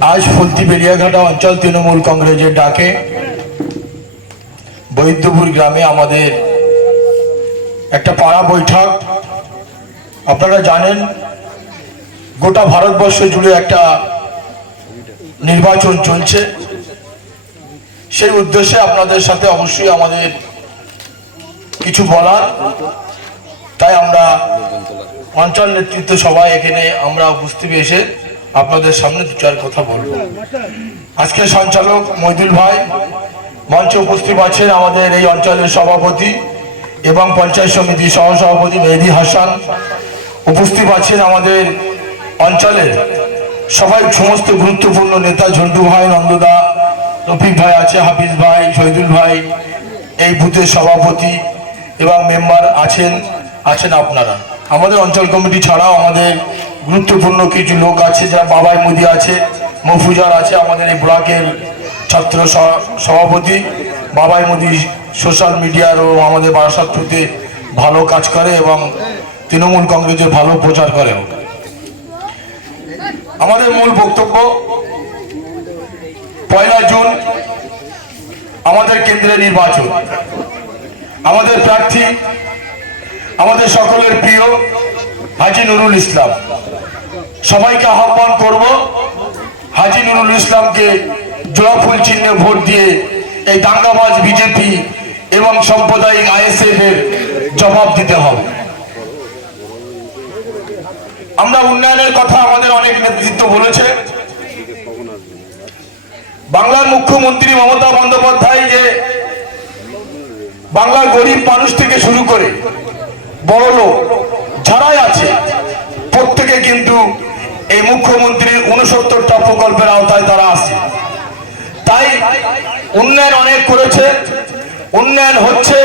আজ ফুলতি বেলিয়াঘাটা অঞ্চল তৃণমূল কংগ্রেসের ডাকে। বৈদ্যপুর গ্রামে আমাদের একটা পাড়া বৈঠক। আপনারা জানেন, গোটা ভারতবর্ষ জুড়ে একটা নির্বাচন চলছে। সেই উদ্দেশ্যে আপনাদের সাথে অবশ্যই আমাদের কিছু বলার। তাই আমরা অঞ্চল নেতৃত্ব সবাই এখানে আমরা উপস্থিত এসে আপনাদের সামনে দু চার কথা বলব। আজকে সঞ্চালক মইদুল ভাই, মঞ্চে উপস্থিত আছেন আমাদের এই অঞ্চলের সভাপতি এবং পঞ্চায়েত সমিতির সহসভাপতি মেহেদি হাসান। উপস্থিত আছেন আমাদের অঞ্চলের সবাই সমস্ত গুরুত্বপূর্ণ নেতা ঝন্টু ভাই, নন্দদা, রফিক ভাই আছে, হাফিজ ভাই, শহীদুল ভাই, এই বুথের সভাপতি এবং মেম্বার আছেন আছেন আপনারা। আমাদের অঞ্চল কমিটি ছাড়াও আমাদের গুরুত্বপূর্ণ কিছু লোক আছে যারা বাবাই মোদি আছে, মফুজার আছে, আমাদের এই ব্লকের ছাত্র সভা- সভাপতি। বাবাই মোদি সোশ্যাল মিডিয়ারও আমাদের বারাসাত থ্রুতে ভালো কাজ করে এবং তৃণমূল কংগ্রেসের ভালো প্রচার করে আমাদের মূল বক্তব্য, পয়লা জুন আমাদের কেন্দ্রে নির্বাচন। আমাদের প্রার্থী, আমাদের সকলের প্রিয় হাজি নুরুল ইসলাম। সবাইকে আহ্বান করব, হাজি নুরুল ইসলামকে জোড়াফুল চিহ্নে ভোট দিয়ে এই দাঙ্গাবাজ বিজেপি এবং সাম্প্রদায়িক আইএসএফ এর জবাব দিতে হবে। আমরা উন্নয়নের কথা আমাদের অনেক নেতৃত্ব বলেছে। বাংলার মুখ্যমন্ত্রী মমতা বন্দ্যোপাধ্যায় যে বাংলার গরিব মানুষ থেকে শুরু করে বড় লোক যারাই আছে, প্রত্যেকে কিন্তু এই মুখ্যমন্ত্রীর উনসত্তরটা প্রকল্পের আওতায় তারা আছে। তাই উন্নয়ন অনেক করেছে, উন্নয়ন হচ্ছে,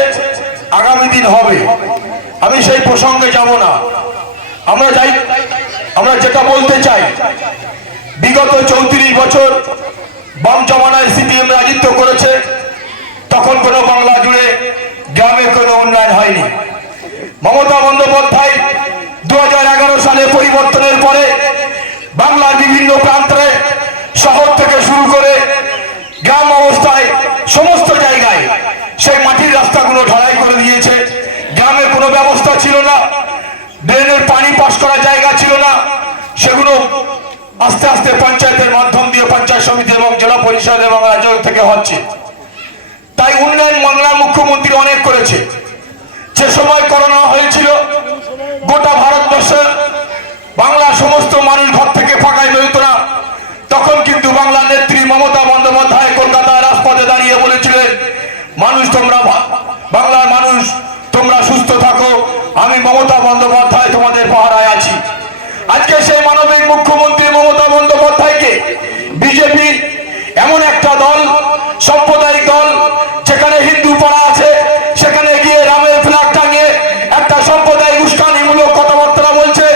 আগামী দিন হবে। আমি সেই প্রসঙ্গে যাব না। আমরা যাই, আমরা যেটা বলতে চাই, বিগত চৌত্রিশ বছর বাম জমানায় সিপিএম রাজিত্ব করেছে, তখন কোনো বাংলা জুড়ে গ্রামে কোনো উন্নয়ন হয়নি। মমতা বন্দ্যোপাধ্যায় দু হাজার এগারো সালে পরিবর্তনের পরে বাংলার বিভিন্ন প্রান্তে শহর থেকে শুরু করে গ্রাম অবস্থায় সমস্ত জায়গায় সেই মাটির রাস্তাগুলো ঢালাই করে দিয়েছে। গ্রামে কোনো ব্যবস্থা ছিল না, ড্রেনের পানি পাস করার জায়গা ছিল না। সেগুলো আস্তে আস্তে পঞ্চায়েতের মাধ্যম দিয়ে পঞ্চায়েত সমিতি এবং জেলা পরিষদ এবং রাজ্য থেকে হচ্ছে। তাই উন্নয়ন বাংলার মুখ্যমন্ত্রী অনেক করেছে। যে সময় করোনা হয়েছিল, গোটা ভারতবর্ষে বাংলার সমস্ত মানুষ ঘর থেকে ফাঁকায় বেরোত না তখন কিন্তু বাংলার নেত্রী মমতা বন্দ্যোপাধ্যায় কলকাতায় রাজপথে দাঁড়িয়ে বলেছিলেন মানুষ তোমরা ভা- বাংলার মানুষ তোমরা সুস্থ থাকো আমি মমতা বন্দ্যোপাধ্যায় তোমাদের পাহারায় আছি আজকে সেই মানবিক মুখ্যমন্ত্রী মমতা বন্দ্যোপাধ্যায়কে বিজেপি এমন একটা দল সাম্প্রদায়িক দল যেখানে হিন্দু পাড়া আছে সেখানে গিয়ে রামের ফ্ল্যাগ টাঙিয়ে একটা সাম্প্রদায়িক উস্কানিমূলক কথাবার্তা বলছে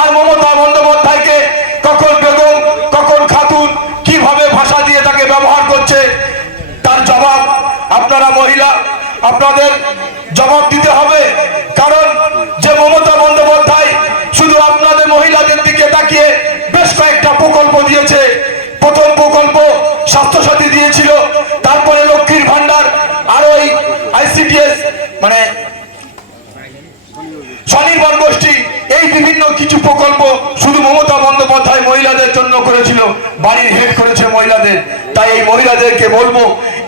আর মমতা বন্দ্যোপাধ্যায়কে কখন বেগম কখন খাতুন কীভাবে ভাষা দিয়ে তাকে ব্যবহার করছে তার জবাব আপনারা মহিলা আপনাদের জবাব দিতে হবে। করেছিল বাড়ির হেড করেছে মহিলাদের। তাই এই মহিলাদেরকে বলব,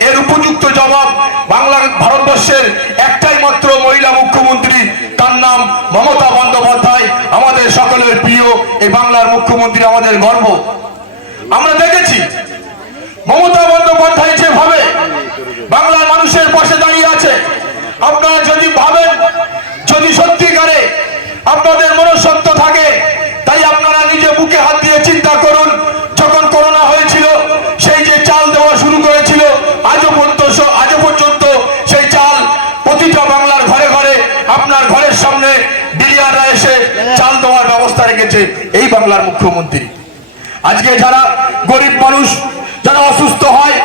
এর উপযুক্ত জবাব বাংলা ভারতবর্ষের একটাই মাত্র মহিলা মুখ্যমন্ত্রী, তার নাম মমতা বন্দ্যোপাধ্যায়। আমাদের সকলের প্রিয় এই বাংলার মুখ্যমন্ত্রী আমাদের গর্ব। আমরা দেখেছি, মমতা বন্দ্যোপাধ্যায় যেভাবে বাংলার মানুষের পাশে দাঁড়িয়ে আছে, আপনারা যদি ভাবেন, যদি সত্যিকারে আপনাদের মনসত্ব ঘরের সামনে এসে চাল দেওয়ার ব্যবস্থা রেখেছে এই বাংলার মুখ্যমন্ত্রী। আজকে যারা গরিব মানুষ, যারা অসুস্থ হয়,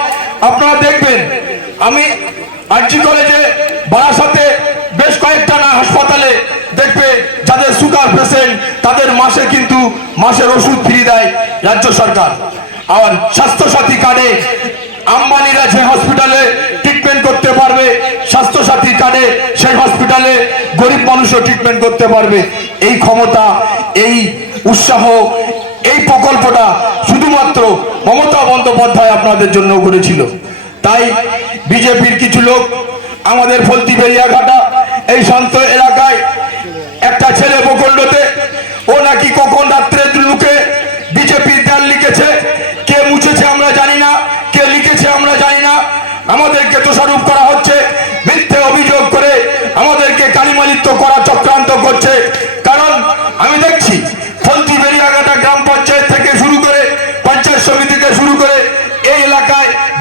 আপনারা দেখবেন, আমি আরজি কলেজে বারাসাতে বেশ কয়েকটা না হাসপাতালে দেখবে যাদের সুগার পেশেন্ট তাদের মাসে কিন্তু মাসের ওষুধ ফ্রি দেয় রাজ্য সরকার। আর স্বাস্থ্যসাথী কার্ডে আম্বানিরা যে হসপিটালে ট্রিটমেন্ট করতে পারবে, স্বাস্থ্যসাথী কার্ডে, সেই হসপিটালে গরিব মানুষও ট্রিটমেন্ট করতে পারবে। এই ক্ষমতা, এই উৎসাহ, এই প্রকল্পটা শুধুমাত্র মমতা বন্দ্যোপাধ্যায় আপনাদের জন্য করেছিল। তাই বিজেপির কিছু লোক আমাদের ফলতি বেরিয়াঘাটা এই শান্ত এলাকায় একটা ছেলে প্রকল্পতে ও নাকি কখন রাত্রে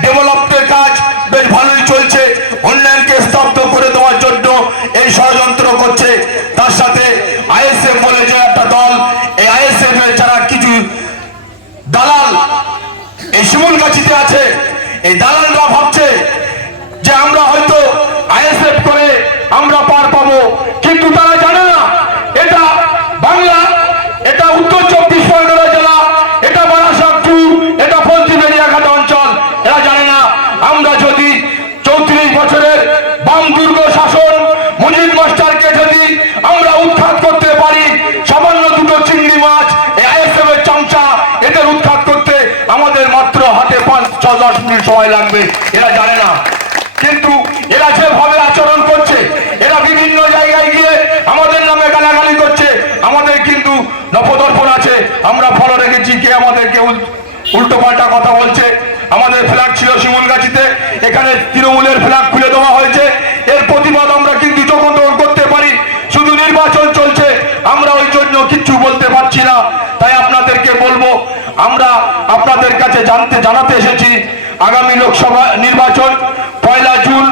ডেভেলপমেন্টের কাজ বেশ ভালোই চলছে। উন্নয়নকে স্তব্ধ করে দেওয়ার জন্য এই ষড়যন্ত্র করছে। তার সাথে আইএসএফ বলে যে একটা দল, এই আইএসএফ এর যারা কিছু দালাল, এই শিমুলগাছিতে আছে, এই দালালরা ভাবছে যে আমরা হয়তো আইএসএফ করে আমরা পার পাবো। কিন্তু তারা সময় লাগবে, এরা জানে না। কিন্তু এরা যেভাবে আচরণ করছে, এরা বিভিন্ন জায়গায় গিয়ে আমাদের নামে গালাগালি করছে। আমাদের কিন্তু নপদর্পণ আছে। আমরা ফলো রেখেছি কে আমাদেরকে উল্টো পাল্টা কথা বলছে। আমাদের ফ্ল্যাগ ছিল শিমুলগাছিতে, এখানে তৃণমূলের ফ্ল্যাগ খুলে দেওয়া হয়েছে। এর প্রতিবাদ আমরা কিন্তু যখন তখন করতে পারি। শুধু নির্বাচন চলছে, আমরা ওই জন্য কিচ্ছু বলতে পারছি না। তাই আপনাদেরকে বলব, আমরা আপনাদের কাছে জানতে, জানাতে এসেছি আগামী লোকসভা নির্বাচন পয়লা জুন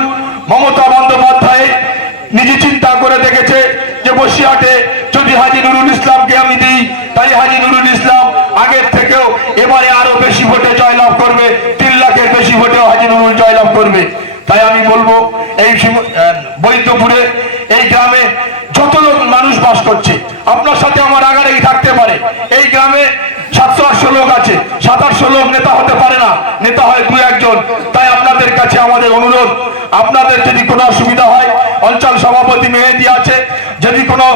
মমতা বন্দ্যোপাধ্যায় নিজে চিন্তা করে দেখেছে যে বসিরহাটে যদি হাজি নুরুল ইসলামকে আমি দিই, তাই হাজি নুরুল ইসলাম আগের থেকেও এবারে আরও বেশি ভোটে জয়লাভ করবে, তিন লাখের বেশি ভোটেও হাজি নুরুল জয়লাভ করবে। তাই আমি বলব, এই বৈদ্যপুরে, এই গ্রামে যত লোক মানুষ বাস করছে আপনার সাথে আমার আগারেই থাকতে পারে এই গ্রামে সাতশো আটশো লোক আছে সাত আটশো লোক নেতা হতে পারে না, নেতা হয় দু একজন। তাই আপনাদের কাছে আমাদের অনুরোধ, আপনাদের যদি কোনো অসুবিধা হয়, অঞ্চল সভাপতি মেহেদি আছে, যদি কোনো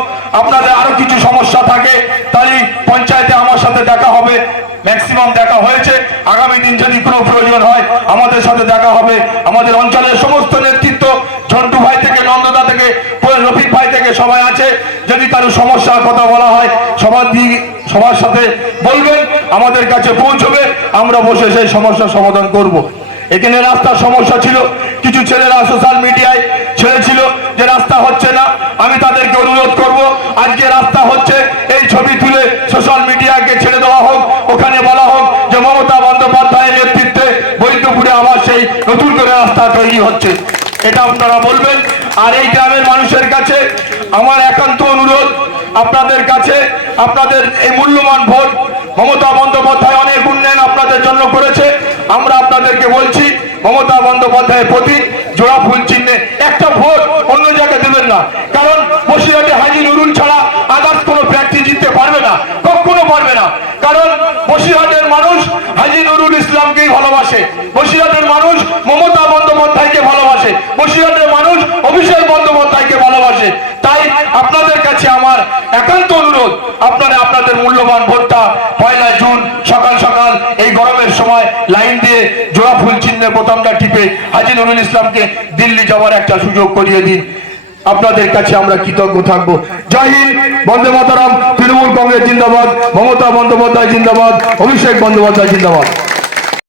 আপনাদের আরও কিছু সমস্যা থাকে, তাহলে পঞ্চায়েতে আমার সাথে দেখা হবে। ম্যাক্সিমাম দেখা হয়েছে, আগামী দিন যদি কোনো প্রয়োজন হয়, আমাদের সাথে দেখা হবে। আমাদের অঞ্চলের সমস্ত নেতৃত্ব, ঝন্টু ভাই থেকে, নন্দদা থেকে, রফিক ভাই থেকে সবাই আছে। যদি কারও সমস্যার কথা বলা হয় সবার দিক সবার সাথে বলবেন আমাদের কাছে পৌঁছবে, আমরা বসে সেই সমস্যার সমাধান করব। এখানে রাস্তার সমস্যা ছিল, কিছু ছেলেরা সোশ্যাল মিডিয়ায় ছেড়েছিল যে রাস্তা হচ্ছে না, আমি তাদেরকে অনুরোধ করব, আজকে রাস্তা হচ্ছে, এই ছবি তুলে সোশ্যাল মিডিয়াকে ছেড়ে দেওয়া হোক, ওখানে বলা হোক যে মমতা বন্দ্যোপাধ্যায়ের নেতৃত্বে বৈদ্যপুরে আবার সেই নতুন করে রাস্তা তৈরি হচ্ছে এটা আপনারা বলবেন, আর এই গ্রামের মানুষের কাছে আমার একান্ত অনুরোধ আপনাদের কাছে আপনাদের এই মূল্যবান ভোট মমতা বন্দ্যোপাধ্যায় অনেক উন্নয়ন আপনাদের জন্য করেছে। আমরা আপনাদেরকে বলছি, মমতা বন্দ্যোপাধ্যায়ের প্রতি জোড়া ফুল চিহ্নে একটা ভোট অন্য জায়গায় দেবেন না কারণ বসিরহাটে হাজি নুরুল ছাড়া আদার্স কোনো প্রার্থী জিততে পারবে না কখনো পারবে না কারণ বসিরহাটের মানুষ হাজি নুরুল ইসলামকেই ভালোবাসে বসিরহাটের মানুষ মমতা বন্দ্যোপাধ্যায়কে ভালোবাসে বসিরহাটের মানুষ অভিষেক বন্দ্যোপাধ্যায়কে ভালোবাসে তাই আপনাদের কাছে আমার একান্ত অনুরোধ আপনারা আপনাদের মূল্যবান ভোটটা পয়লা জুন সকাল সকাল এই গরমের সময় লাইন দিয়ে জোড়া ফুল চিহ্নের বোতামটা টিপে হাজি নুরুল ইসলামকে দিল্লি যাওয়ার একটা সুযোগ করিয়ে দিন। আপনাদের কাছে আমরা কৃতজ্ঞ থাকব। জয় হিন্দ, বন্দে মাতারাম, তৃণমূল কংগ্রেস জিন্দাবাদ, মমতা বন্দ্যোপাধ্যায় জিন্দাবাদ, অভিষেক বন্দ্যোপাধ্যায় জিন্দাবাদ।